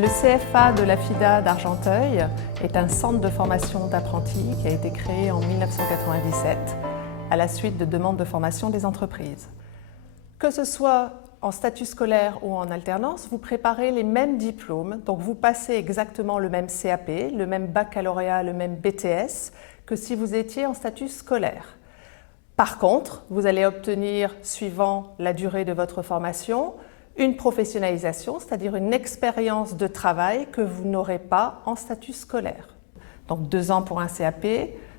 Le CFA de la FIDA d'Argenteuil est un centre de formation d'apprentis qui a été créé en 1997 à la suite de demandes de formation des entreprises. Que ce soit en statut scolaire ou en alternance, vous préparez les mêmes diplômes, donc vous passez exactement le même CAP, le même baccalauréat, le même BTS que si vous étiez en statut scolaire. Par contre, vous allez obtenir, suivant la durée de votre formation, une professionnalisation, c'est-à-dire une expérience de travail que vous n'aurez pas en statut scolaire. Donc 2 ans pour un CAP,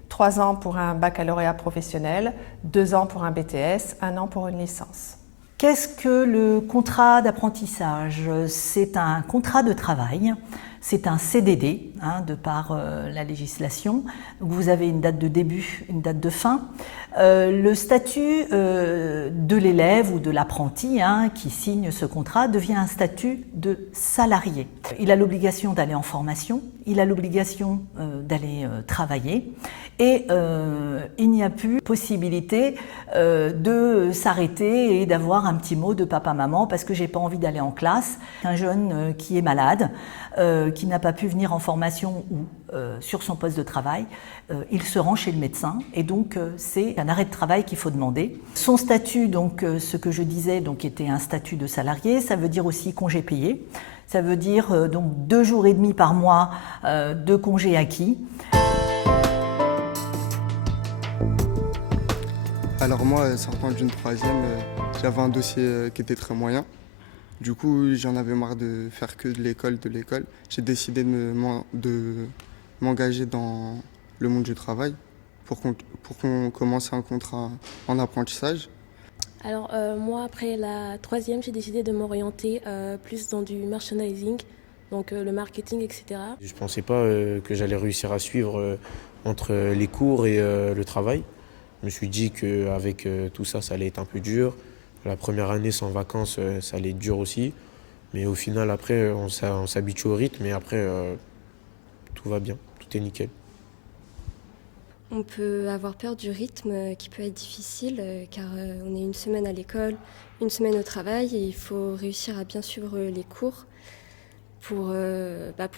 3 ans pour un baccalauréat professionnel, 2 ans pour un BTS, 1 an pour une licence. Qu'est-ce que le contrat d'apprentissage? C'est un contrat de travail, c'est un CDD, de par la législation. Vous avez une date de début, une date de fin. Le statut de l'élève ou de l'apprenti qui signe ce contrat devient un statut de salarié. Il a l'obligation d'aller en formation, il a l'obligation d'aller travailler et il n'y a plus possibilité de s'arrêter et d'avoir un petit mot de papa-maman parce que j'ai pas envie d'aller en classe. Un jeune qui est malade, qui n'a pas pu venir en formation ou sur son poste de travail, il se rend chez le médecin et donc c'est un arrêt de travail qu'il faut demander. Son statut, donc ce que je disais, donc était un statut de salarié, ça veut dire aussi congé payé, ça veut dire donc 2 jours et demi par mois de congé acquis. Alors moi, sortant d'une 3e, j'avais un dossier qui était très moyen. Du coup, j'en avais marre de faire que de l'école. J'ai décidé de m'engager dans le monde du travail pour qu'on commence un contrat en apprentissage. Alors moi, après la 3e, j'ai décidé de m'orienter plus dans du merchandising, donc le marketing, etc. Je ne pensais pas que j'allais réussir à suivre entre les cours et le travail. Je me suis dit qu'avec tout ça, ça allait être un peu dur. La première année sans vacances, ça allait être dur aussi. Mais au final, après, on s'habitue au rythme et après, tout va bien, tout est nickel. On peut avoir peur du rythme qui peut être difficile car on est une semaine à l'école, une semaine au travail et il faut réussir à bien suivre les cours pour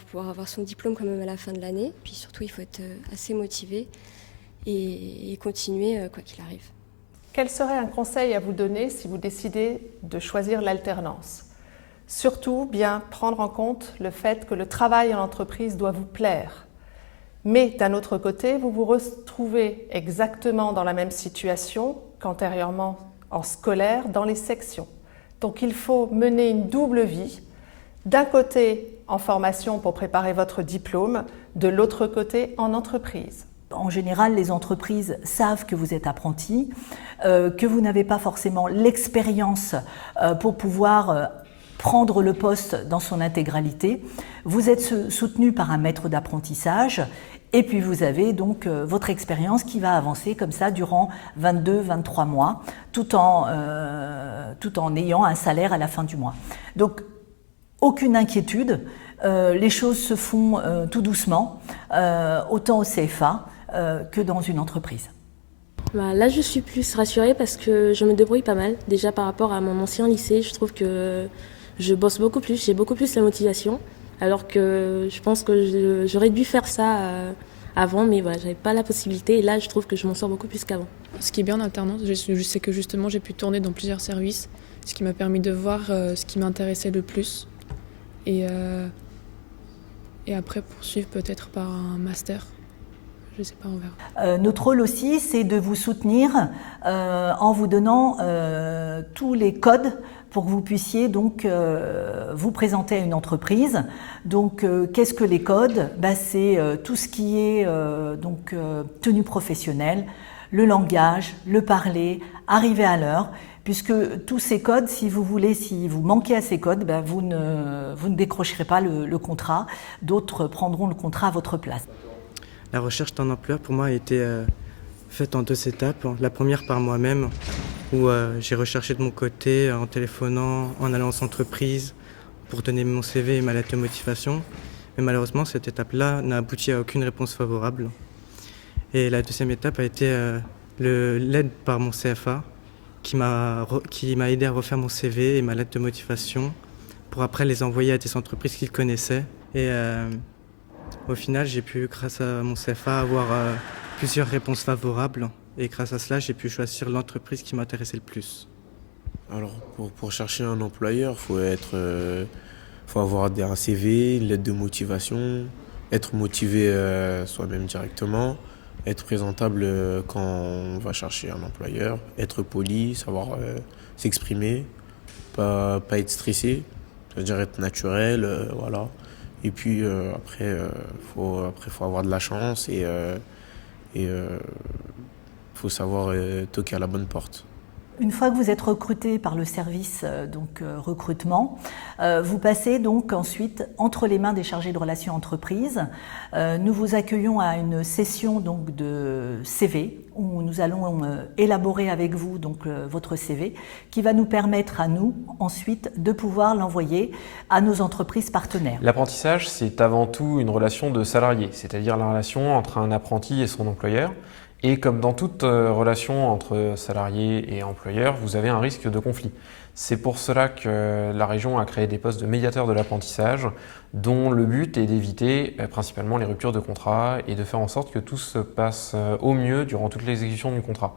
pouvoir avoir son diplôme quand même à la fin de l'année. Puis surtout, il faut être assez motivé et continuer quoi qu'il arrive. Quel serait un conseil à vous donner si vous décidez de choisir l'alternance? Surtout, bien prendre en compte le fait que le travail en entreprise doit vous plaire. Mais d'un autre côté, vous vous retrouvez exactement dans la même situation qu'antérieurement en scolaire dans les sections. Donc il faut mener une double vie, d'un côté en formation pour préparer votre diplôme, de l'autre côté en entreprise. En général, les entreprises savent que vous êtes apprenti, que vous n'avez pas forcément l'expérience pour pouvoir prendre le poste dans son intégralité. Vous êtes soutenu par un maître d'apprentissage et puis vous avez donc votre expérience qui va avancer comme ça durant 22-23 mois tout en ayant un salaire à la fin du mois. Donc, aucune inquiétude, les choses se font tout doucement, autant au CFA que dans une entreprise. Là, je suis plus rassurée parce que je me débrouille pas mal. Déjà par rapport à mon ancien lycée, je trouve que je bosse beaucoup plus, j'ai beaucoup plus la motivation. Alors que je pense que j'aurais dû faire ça avant, mais voilà, j'avais pas la possibilité. Et là, je trouve que je m'en sors beaucoup plus qu'avant. Ce qui est bien en alternance, je sais que justement j'ai pu tourner dans plusieurs services, ce qui m'a permis de voir ce qui m'intéressait le plus. Et après poursuivre peut-être par un master. Je ne sais pas, on verra. Notre rôle aussi, c'est de vous soutenir en vous donnant tous les codes pour que vous puissiez donc vous présenter à une entreprise. Donc, qu'est-ce que les codes? C'est tout ce qui est tenue professionnelle, le langage, le parler, arriver à l'heure. Puisque tous ces codes, si vous manquez à ces codes, vous ne décrocherez pas le contrat. D'autres prendront le contrat à votre place. La recherche d'un emploi, pour moi, a été faite en 2 étapes. La première par moi-même, où j'ai recherché de mon côté, en téléphonant, en allant en entreprise, pour donner mon CV et ma lettre de motivation. Mais malheureusement, cette étape-là n'a abouti à aucune réponse favorable. Et la deuxième étape a été l'aide par mon CFA, qui m'a aidé à refaire mon CV et ma lettre de motivation pour après les envoyer à des entreprises qu'ils connaissaient. Et au final, j'ai pu, grâce à mon CFA, avoir plusieurs réponses favorables. Et grâce à cela, j'ai pu choisir l'entreprise qui m'intéressait le plus. Alors, pour chercher un employeur, faut avoir un CV, une lettre de motivation, être motivé soi-même directement, être présentable quand on va chercher un employeur, être poli, savoir s'exprimer, pas être stressé, c'est-à-dire être naturel, voilà. Et puis après, faut avoir de la chance et faut savoir toquer à la bonne porte. Une fois que vous êtes recruté par le service recrutement, vous passez donc ensuite entre les mains des chargés de relations entreprises. Nous vous accueillons à une session donc de CV où nous allons élaborer avec vous donc votre CV qui va nous permettre à nous ensuite de pouvoir l'envoyer à nos entreprises partenaires. L'apprentissage, c'est avant tout une relation de salarié, c'est-à-dire la relation entre un apprenti et son employeur. Et comme dans toute relation entre salariés et employeurs, vous avez un risque de conflit. C'est pour cela que la région a créé des postes de médiateurs de l'apprentissage dont le but est d'éviter principalement les ruptures de contrat et de faire en sorte que tout se passe au mieux durant toute l'exécution du contrat.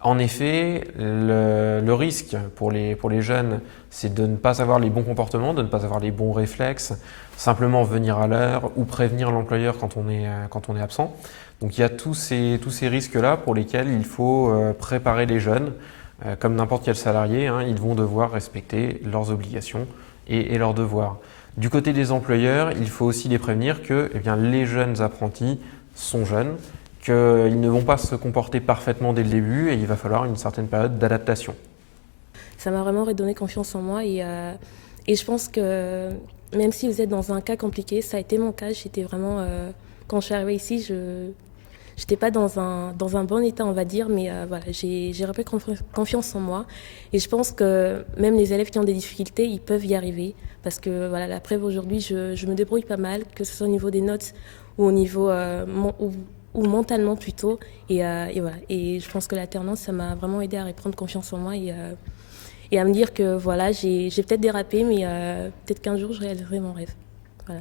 En effet, le risque pour les jeunes, c'est de ne pas avoir les bons comportements, de ne pas avoir les bons réflexes, simplement venir à l'heure ou prévenir l'employeur quand on est absent. Donc il y a tous ces risques-là pour lesquels il faut préparer les jeunes. Comme n'importe quel salarié, ils vont devoir respecter leurs obligations et leurs devoirs. Du côté des employeurs, il faut aussi les prévenir que les jeunes apprentis sont jeunes, qu'ils ne vont pas se comporter parfaitement dès le début et il va falloir une certaine période d'adaptation. Ça m'a vraiment redonné confiance en moi et je pense que même si vous êtes dans un cas compliqué, ça a été mon cas. J'étais vraiment, quand je suis arrivée ici, je n'étais pas dans un bon état, on va dire, mais voilà, j'ai repris confiance en moi. Et je pense que même les élèves qui ont des difficultés, ils peuvent y arriver. Parce que voilà, la preuve aujourd'hui, je me débrouille pas mal, que ce soit au niveau des notes ou au niveau ou mentalement plutôt. Et voilà. Et je pense que l'alternance, ça m'a vraiment aidé à reprendre confiance en moi et à me dire que voilà, j'ai peut-être dérapé, mais peut-être qu'un jour, je réaliserai mon rêve. Voilà.